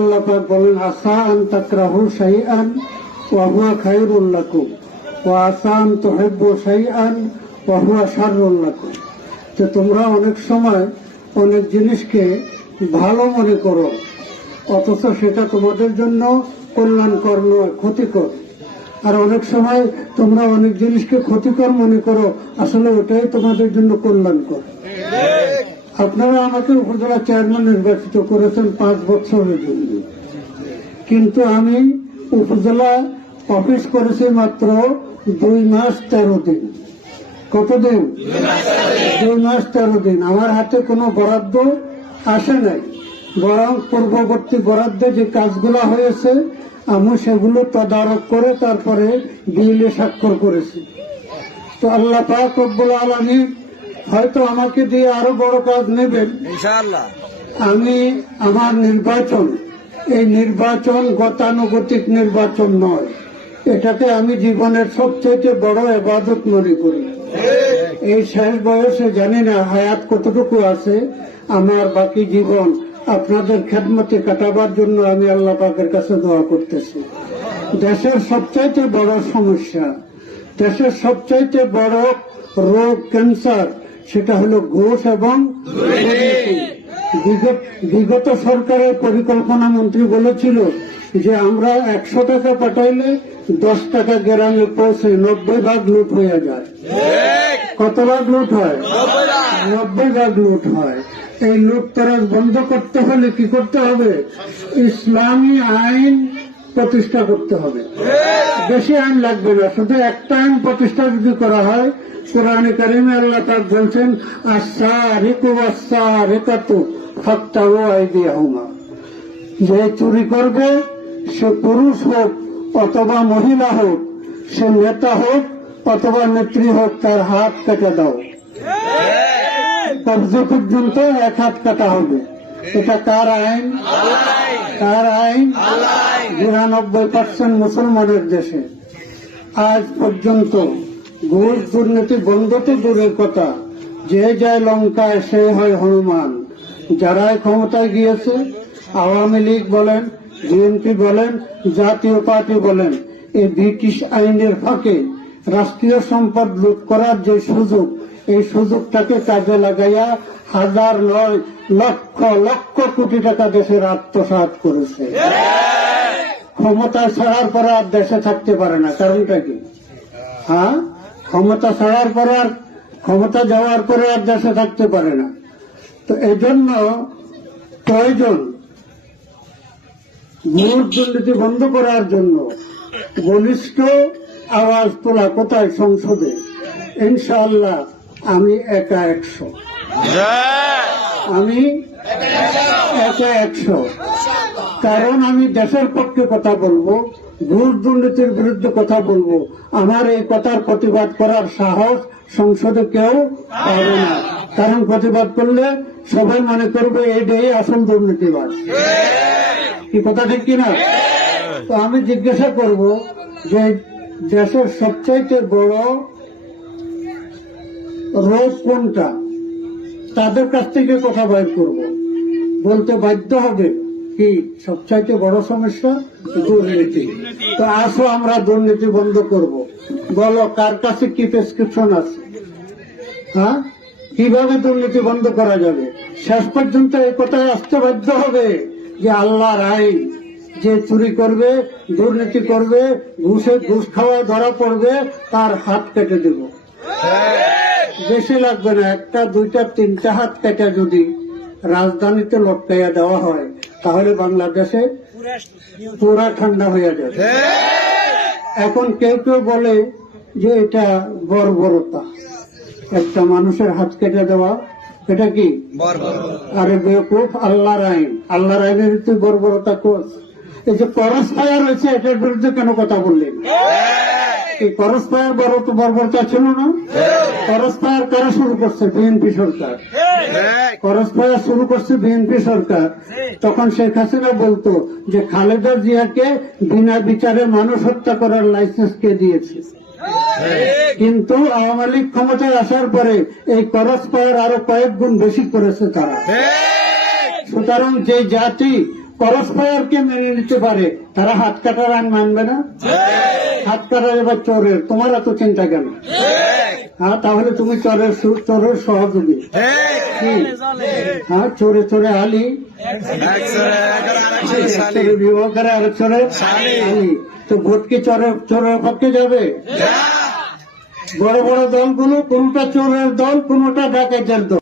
আল্লাহ পাক বলেন আসা আন তাকরাহু শাইআন ওয়া হুয়া খায়রুল লাকুম ওয়া আসা আন তুহিব্বু শাইআন ওয়া হুয়া শাররুল লাকুম। তো তোমরা অনেক সময় অনেক জিনিসকে ভালো মনে করো, অথচ সেটা তোমাদের জন্য কল্যাণকর নয়, ক্ষতিকর। আর অনেক সময় তোমরা অনেক জিনিসকে ক্ষতিকর মনে করো, আসলে ওটাই তোমাদের জন্য কল্যাণকর। আপনারা আমাকে উপজেলা চেয়ারম্যান নির্বাচিত করেছেন 5 বছরের জন্য, কিন্তু আমি উপজেলা অফিস করেছি মাত্র 2 মাস 13 দিন। কতদিন? 2 মাস 13 দিন। আমার হাতে কোনো বরাদ্দ আসে নাই, বরং পূর্ববর্তী বরাদ্দে যে কাজগুলো হয়েছে আমি সেগুলো তদারক করে তারপরে বিলে স্বাক্ষর করেছি। তো আল্লাহ পাক রব্বুল আলামিন হয়তো আমাকে দিয়ে আরো বড় কাজ নেবেন ইনশাআল্লাহ। আমি আমার নির্বাচন, এই নির্বাচন গতানুগতিক নির্বাচন নয়, এটাকে আমি জীবনের সবচেয়ে বড় ইবাদত মনে করি। এই শেষ বয়সে জানি না হায়াত কতটুকু আছে, আমার বাকি জীবন আপনাদের খেদমতে কাটাবার জন্য আমি আল্লাহ পাকের কাছে দোয়া করতেছি। দেশের সবচাইতে বড় সমস্যা, দেশের সবচাইতে বড় রোগ ক্যান্সার, সেটা হলো ঘুষ এবং দুর্নীতি। বিগত সরকারের পরিকল্পনা মন্ত্রী বলেছিল যে আমরা 100 টাকা পাঠাইলে 10 টাকা গ্রামে পৌঁছে 90 ভাগ লুট হয়ে যায়। কত ভাগ লুট হয়? 90 ভাগ লুট হয়। এই লুটতরাজ বন্ধ করতে হলে কি করতে হবে? ইসলামী আইন প্রতিষ্ঠা করতে হবে। বেশি আইন লাগবে না, শুধু একটা আইন প্রতিষ্ঠা যদি করা হয়, কোরআনে কারিমে আল্লাহ তাআলা বলছেন আস-সারিকু ওয়াস-সারিকাতু ফাকতাউ আইদিয়াহুমা, যে চুরি করবে সে পুরুষ হোক অথবা মহিলা হোক, সে নেতা হোক অথবা নেত্রী হোক, তার হাত কেটে দাও। কবজা পর্যন্ত 1 হাত কাটা হবে। এটা কার আইন? কার আইন? 99% মুসলমানের দেশে আজ পর্যন্ত ঘুষ দুর্নীতি বন্ধ তো দূরের কথা, যে যায় লঙ্কায় সে হয় হনুমান। যারাই ক্ষমতায় গিয়েছে, আওয়ামী লীগ বলেন, বিএনপি বলেন, জাতীয় পার্টি বলেন, এই ব্রিটিশ আইনের ফাঁকে রাষ্ট্রীয় সম্পদ লুট করার যে সুযোগ, এই সুযোগটাকে কাজে লাগাইয়া হাজার নয় লক্ষ লক্ষ কোটি টাকা দেশের আত্মসাৎ করেছে। ক্ষমতা ছাড়ার পরে আর দেশে থাকতে পারে না, কারণটা কি? হ্যাঁ, ক্ষমতা ছাড়ার পরে আর, ক্ষমতা যাওয়ার পরে আর দেশে থাকতে পারে না। তো এই জন্য প্রয়োজন ঘুষ দুর্নীতি বন্ধ করার জন্য বলিষ্ঠ আওয়াজ তোলা। কোথায়? সংসদে। ইনশাআল্লাহ আমি একা 100, আমি একা 100। কারণ আমি দেশের পক্ষে কথা বলবো, ঘুষ দুর্নীতির বিরুদ্ধে কথা বলবো। আমার এই কথার প্রতিবাদ করার সাহস সংসদে কেউ পাবে না, কারণ প্রতিবাদ করলে সবাই মনে করবে এটাই আসল দুর্নীতিবাদ। কি কথা ঠিক কিনা? তো আমি জিজ্ঞাসা করব যে দেশের সবচাইতে বড় রোগ কোনটা, তাদের কাছ থেকে কথা বাইর করব। বলতে বাধ্য হবে কি সবচাইতে বড় সমস্যা? দুর্নীতি। তো আসো আমরা দুর্নীতি বন্ধ করব। বলো কার কাছে কি প্রেসক্রিপশন আছে? হ্যাঁ, কিভাবে দুর্নীতি বন্ধ করা যাবে? শেষ পর্যন্ত এই কথায় আসতে বাধ্য হবে যে আল্লাহর আইন, যে চুরি করবে, দুর্নীতি করবে, ঘুষ খাওয়ায় ধরা পড়বে, তার হাত কেটে দেব। বেশি লাগবে না, 1টা 2টা 3টা হাত কেটে যদি রাজধানীতে লটকাইয়া দেওয়া হয়, তাহলে বাংলাদেশে পুরা ঠান্ডা হয়ে যাবে। এখন কেউ কেউ বলে যে এটা বর্বরতা, একটা মানুষের হাত কেটে দেওয়া, এটা কি? আরে বেকুফ, আল্লাহর আইন, আল্লাহর আইনের তুই বর্বরতা কর। এই যে করস ফায়ার হয়েছে, এটার বিরুদ্ধে কেন কথা বললেন? এই করস ফায়ার বর্বরতা ছিল না? করস ফায়ার কারা শুরু করছে? বিএনপি সরকার। করস ফায়ার শুরু করছে বিএনপি সরকার। তখন শেখ হাসিনা বলতো যে খালেদা জিয়াকে বিনা বিচারে মানুষ হত্যা করার লাইসেন্স কে দিয়েছে? কিন্তু আওয়ামী লীগ ক্ষমতায় আসার পরে এই করস ফায়ার আরো কয়েক গুণ বেশি করেছে তারা। সুতরাং যে জাতি পরস্পরকে মেনে নিতে পারে, তারা হাত কাটার আইন মানবে না? হাত কাটার এবার চোরের, তোমার এত চিন্তা কেন? হ্যাঁ, তাহলে তুমি চোরের সহযোগী। কি? হ্যাঁ, চোরে চোরে আলি, চোরে বিবাহ করে আরেক চোরে আলি। তো ভোট কি চোরের পক্ষে যাবে? বড় বড় দলগুলো কোনটা চোরের দল, কোনটা ডাকাতের দল।